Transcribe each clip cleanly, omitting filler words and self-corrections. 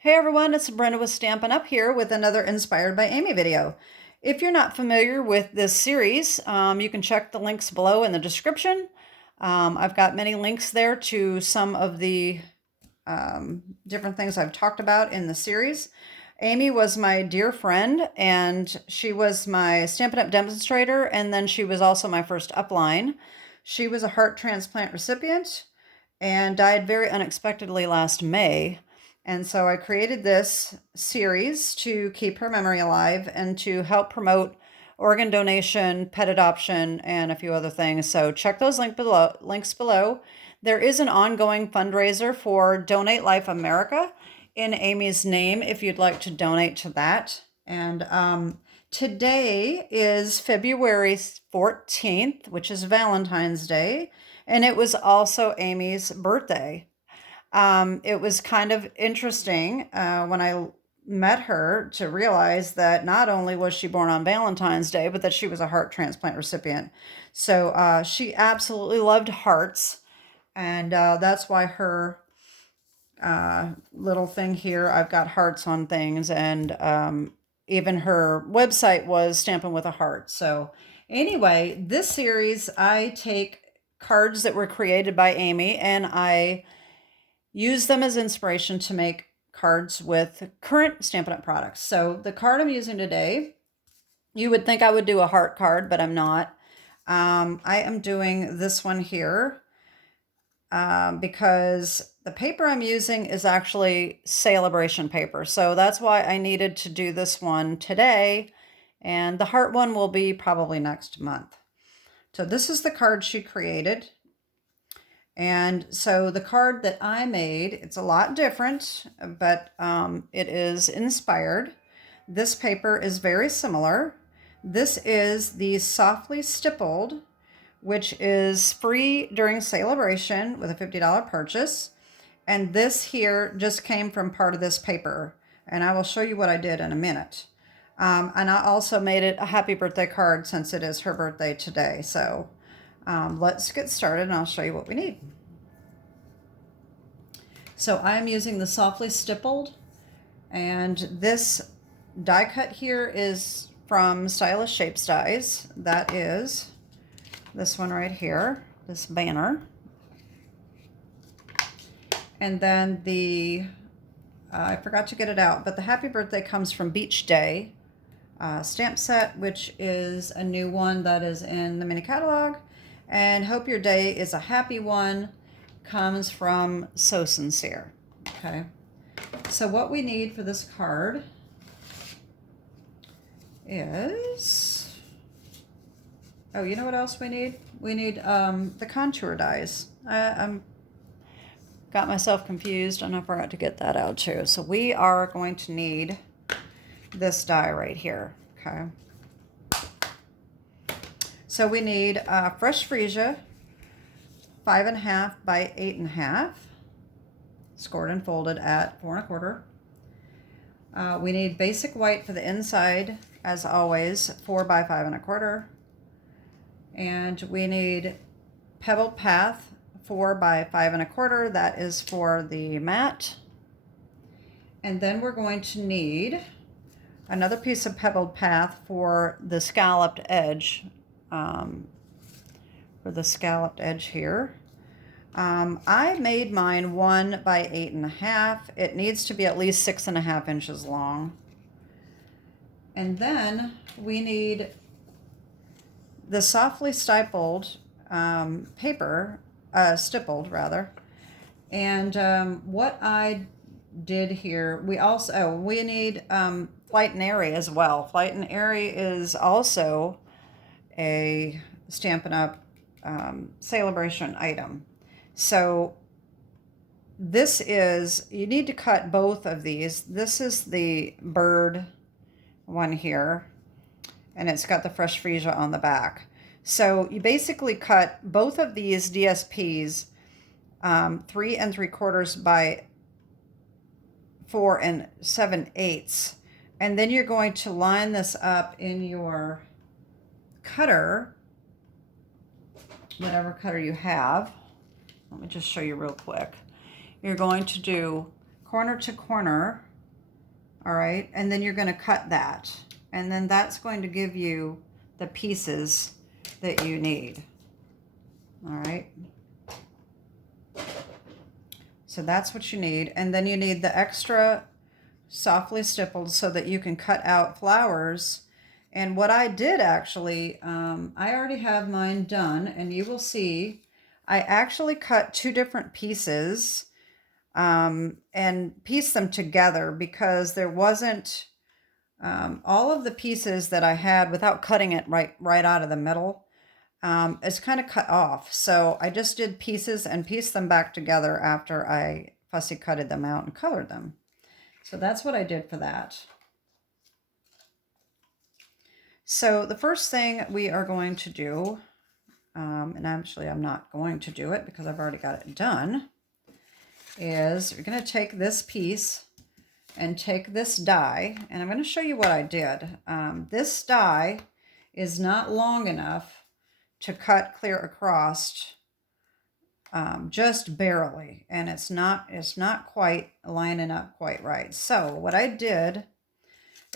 Hey everyone, it's Brenda with Stampin' Up here with another Inspired by Amy video. If you're not familiar with this series, you can check the links below in the description. I've got many links there to some of the different things I've talked about in the series. Amy was my dear friend, and she was my Stampin' Up demonstrator, and then she was also my first upline. She was a heart transplant recipient and died very unexpectedly last May. And so I created this series to keep her memory alive and to help promote organ donation, pet adoption, and a few other things. So check those links below. There is an ongoing fundraiser for Donate Life America in Amy's name if you'd like to donate to that. And today is February 14th, which is Valentine's Day, and it was also Amy's birthday. It was kind of interesting when I met her to realize that not only was she born on Valentine's Day, but that she was a heart transplant recipient. So she absolutely loved hearts, and that's why her little thing here, I've got hearts on things, and even her website was Stampin' with a Heart. So anyway, this series, I take cards that were created by Amy and I use them as inspiration to make cards with current Stampin' Up! Products. So the card I'm using today, you would think I would do a heart card, but I'm not. I am doing this one here because the paper I'm using is actually Sale-A-Bration paper. So that's why I needed to do this one today. And the heart one will be probably next month. So this is the card she created. And so the card that I made, it's a lot different, but it is inspired. This paper is very similar. This is the Softly Stippled, which is free during Sale-A-Bration with a $50 purchase. And this here just came from part of this paper. And I will show you what I did in a minute. And I also made it a happy birthday card since it is her birthday today. So let's get started and I'll show you what we need. So I'm using the Softly Stippled, and this die cut here is from Stylish Shapes Dies. That is this one right here, this banner. And then I forgot to get it out, but the Happy Birthday comes from Beach Day stamp set, which is a new one that is in the mini catalog. And Hope Your Day is a Happy One comes from So Sincere. Okay, so what we need for this card is, oh, you know what else we need? We need the contour dies. I'm got myself confused and I forgot to get that out too. So we are going to need this die right here. Okay, so we need fresh Freesia, 5.5 by 8.5, scored and folded at 4 1/4. We need basic white for the inside, as always, 4 by 5 1/4. And we need Pebbled Path, 4 by 5 1/4. That is for the mat. And then we're going to need another piece of Pebbled Path for the scalloped edge. For the scalloped edge here. I made mine 1 by 8.5. It needs to be at least 6.5 inches long. And then we need the Softly Stippled paper, stippled rather. And what I did here, we need Flight and Airy as well. Flight and Airy is also a Stampin' Up! Sale-A-Bration item. So this is, you need to cut both of these. This is the bird one here, and it's got the fresh Freesia on the back. So you basically cut both of these DSPs 3 3/4 by 4 7/8, and then you're going to line this up in your cutter, whatever cutter you have. Let me just show you real quick. You're going to do corner to corner All right, and then you're going to cut that. And then that's going to give you the pieces that you need. All right. So that's what you need. And then you need the extra softly stippled so that you can cut out flowers. And what I did actually, I already have mine done, and you will see I actually cut two different pieces and pieced them together because there wasn't all of the pieces that I had without cutting it right out of the middle. It's kind of cut off. So I just did pieces and pieced them back together after I fussy cutted them out and colored them. So that's what I did for that. So the first thing we are going to do, and actually I'm not going to do it because I've already got it done, is we're going to take this piece and take this die, and I'm going to show you what I did. This die is not long enough to cut clear across, just barely, and it's not quite lining up quite right. So what I did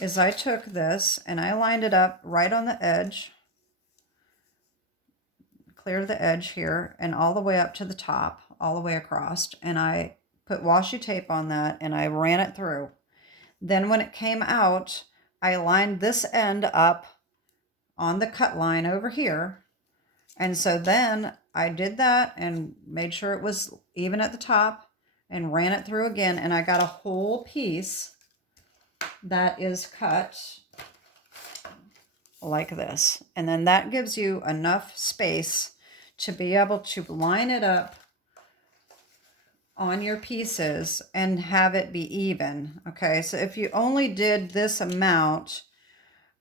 is I took this and I lined it up right on the edge, clear the edge here, and all the way up to the top, all the way across, and I put washi tape on that and I ran it through. Then when it came out, I lined this end up on the cut line over here. And so then I did that and made sure it was even at the top and ran it through again. And I got a whole piece that is cut like this. And then that gives you enough space to be able to line it up on your pieces and have it be even. Okay, so if you only did this amount,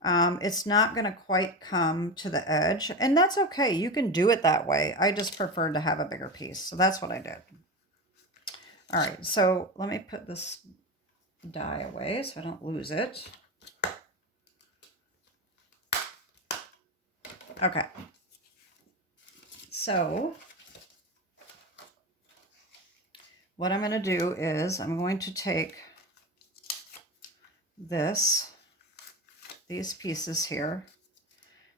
it's not going to quite come to the edge, and that's okay. You can do it that way. I just preferred to have a bigger piece, so that's what I did. All right, so let me put this die away so I don't lose it. Okay, so what I'm going to do is I'm going to take these pieces here.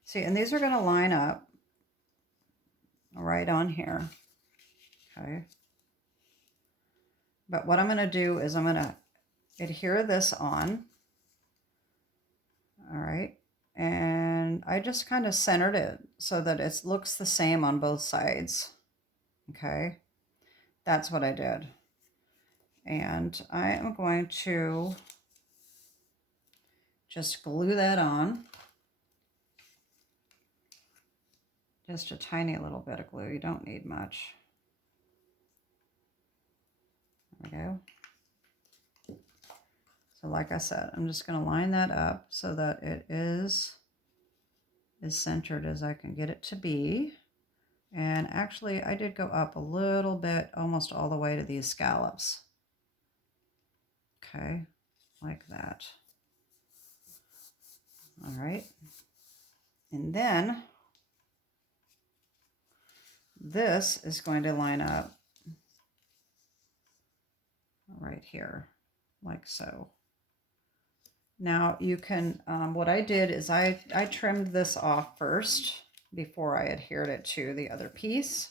See, and these are going to line up right on here. Okay. But what I'm going to do is I'm going to adhere this on. All right. And I just kind of centered it so that it looks the same on both sides. Okay. That's what I did. And I am going to just glue that on. Just a tiny little bit of glue. You don't need much. There we go. So like I said, I'm just going to line that up so that it is as centered as I can get it to be. And actually, I did go up a little bit, almost all the way to these scallops. Okay, like that. All right. And then this is going to line up right here, like so. Now you can, what I did is I trimmed this off first before I adhered it to the other piece.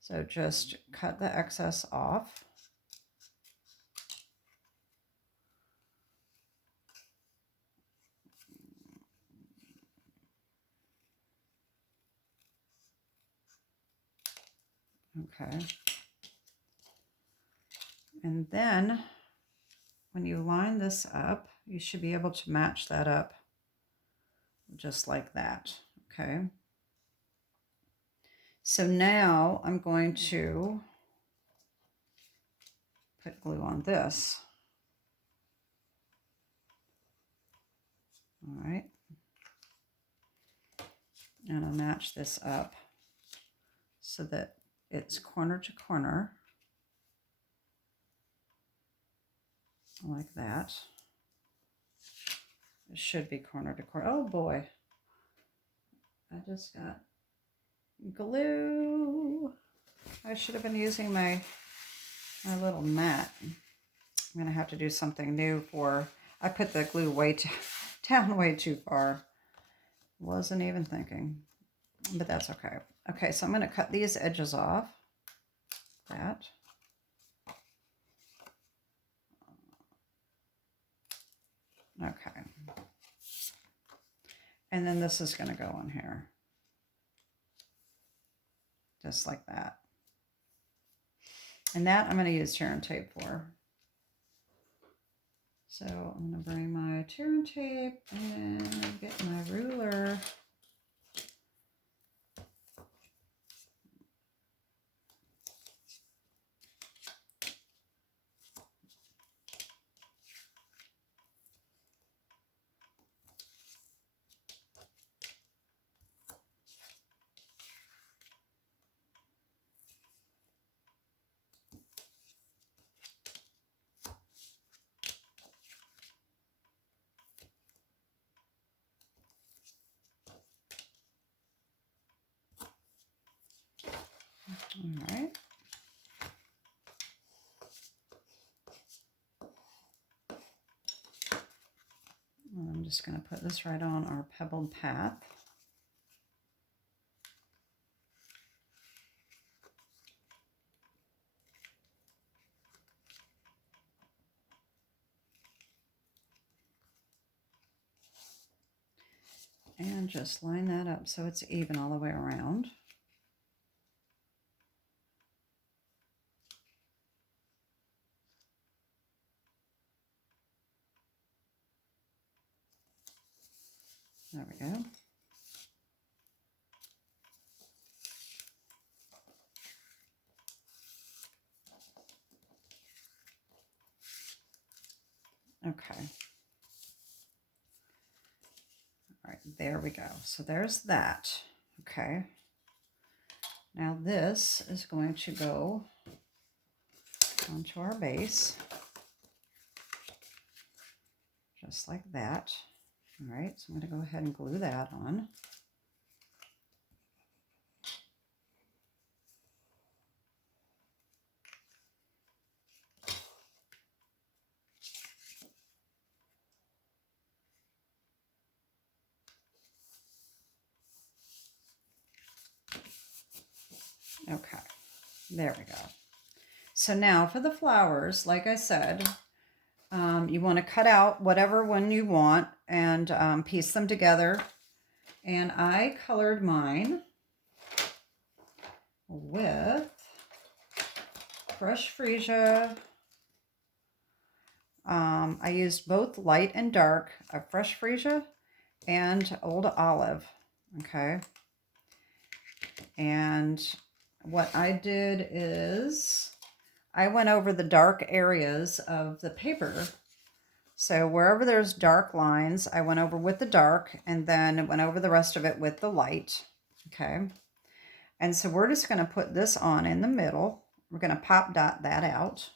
So just cut the excess off. Okay. And then when you line this up, you should be able to match that up just like that. Okay. So now I'm going to put glue on this. All right. And I'll match this up so that it's corner to corner. Like that. It should be corner to corner. Oh boy. I just got glue. I should have been using my little mat. I'm going to have to do something new for I put the glue way down way too far. Wasn't even thinking, but that's okay. Okay, so I'm going to cut these edges off. That. Okay. And then this is going to go on here. Just like that. And that I'm going to use tear and tape for. So I'm going to bring my tear and tape and get my ruler. All right. I'm just going to put this right on our pebbled path. And just line that up so it's even all the way around. There we go. Okay. All right, there we go. So there's that. Okay. Now this is going to go onto our base. Just like that. All right, so I'm going to go ahead and glue that on. Okay, there we go. So now for the flowers, like I said, you want to cut out whatever one you want and piece them together. And I colored mine with fresh freesia. I used both light and dark of fresh freesia and old olive. Okay. And what I did is I went over the dark areas of the paper. So wherever there's dark lines, I went over with the dark and then went over the rest of it with the light. Okay. And so we're just going to put this on in the middle. We're going to pop dot that out.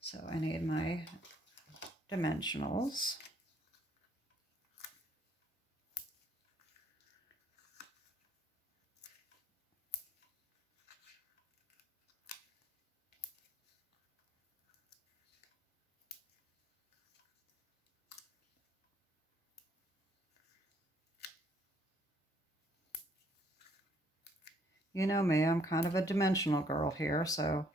So I need my dimensionals. You know me, I'm kind of a dimensional girl here, so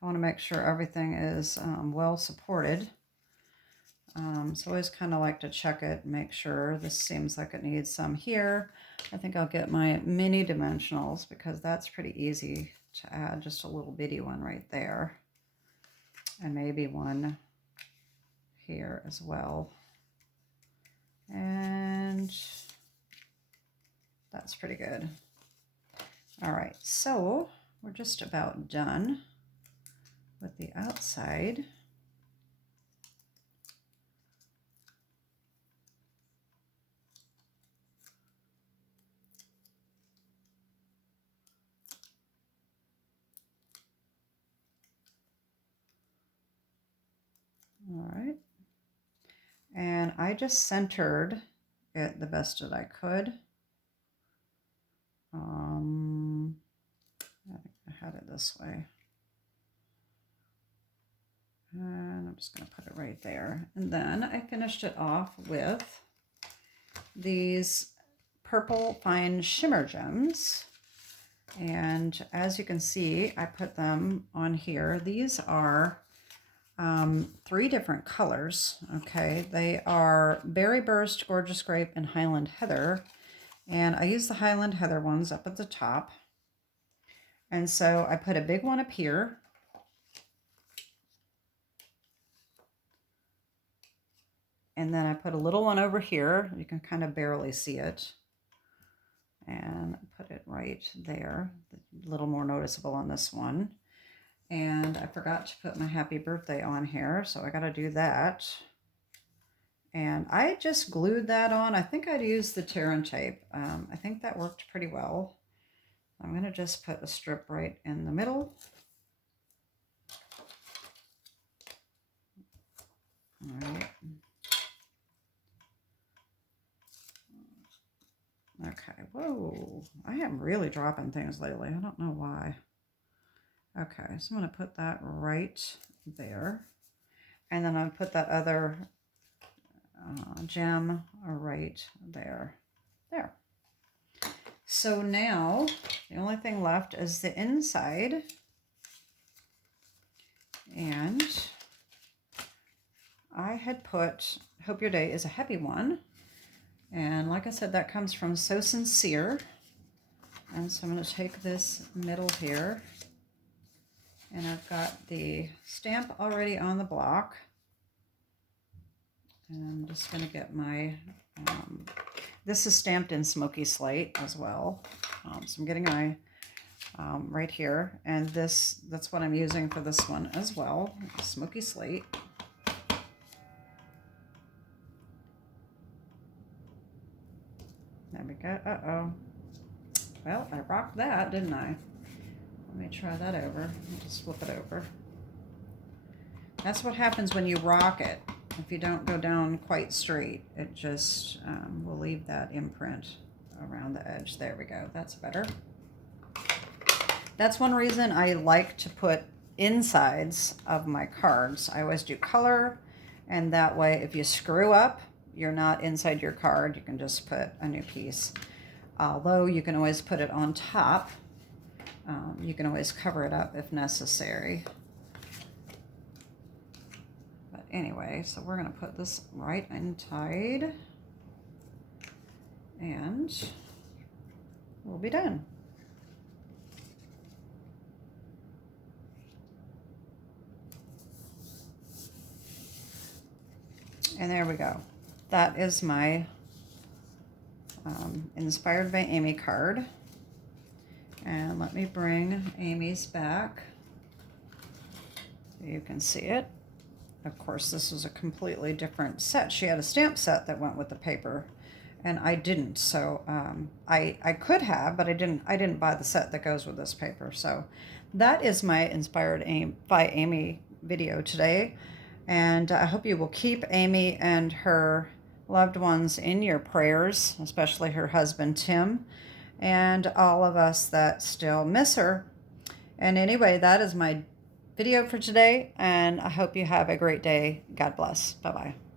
I want to make sure everything is well supported. So I always kind of like to check it and make sure. This seems like it needs some here. I think I'll get my mini dimensionals because that's pretty easy to add, just a little bitty one right there. And maybe one here as well. And that's pretty good. All right, so we're just about done with the outside. All right, and I just centered it the best that I could. I think I had it this way. And I'm just going to put it right there. And then I finished it off with these purple fine shimmer gems. And as you can see, I put them on here. These are 3 different colors. Okay, they are Berry Burst, Gorgeous Grape, and Highland Heather. And I use the Highland Heather ones up at the top. And so I put a big one up here. And then I put a little one over here. You can kind of barely see it. And put it right there, a little more noticeable on this one. And I forgot to put my happy birthday on here, so I got to do that. And I just glued that on. I think I'd used the tear and tape. I think that worked pretty well. I'm going to just put a strip right in the middle. All right. Okay, whoa, I am really dropping things lately. I don't know why. Okay, so I'm going to put that right there. And then I'll put that other gem right there. There. So now the only thing left is the inside. And I had put, Hope Your Day is a Happy One. And like I said, that comes from So Sincere. And so I'm going to take this middle here. And I've got the stamp already on the block. And I'm just going to get my, this is stamped in Smoky Slate as well. So I'm getting my right here. And that's what I'm using for this one as well, Smoky Slate. There we go. Uh-oh. Well, I rocked that, didn't I? Let me try that over. I'll just flip it over. That's what happens when you rock it. If you don't go down quite straight, it just will leave that imprint around the edge. There we go. That's better. That's one reason I like to put insides of my cards. I always do color, and that way if you screw up, you're not inside your card. You can just put a new piece. Although you can always put it on top. You can always cover it up if necessary. But anyway, so we're going to put this right inside. And we'll be done. And there we go. That is my Inspired by Amy card. And let me bring Amy's back so you can see it. Of course, this was a completely different set. She had a stamp set that went with the paper, and I didn't. So I could have, but I didn't buy the set that goes with this paper. So that is my Inspired by Amy video today. And I hope you will keep Amy and her loved ones in your prayers, especially her husband, Tim, and all of us that still miss her. And anyway, that is my video for today, and I hope you have a great day. God bless. Bye-bye.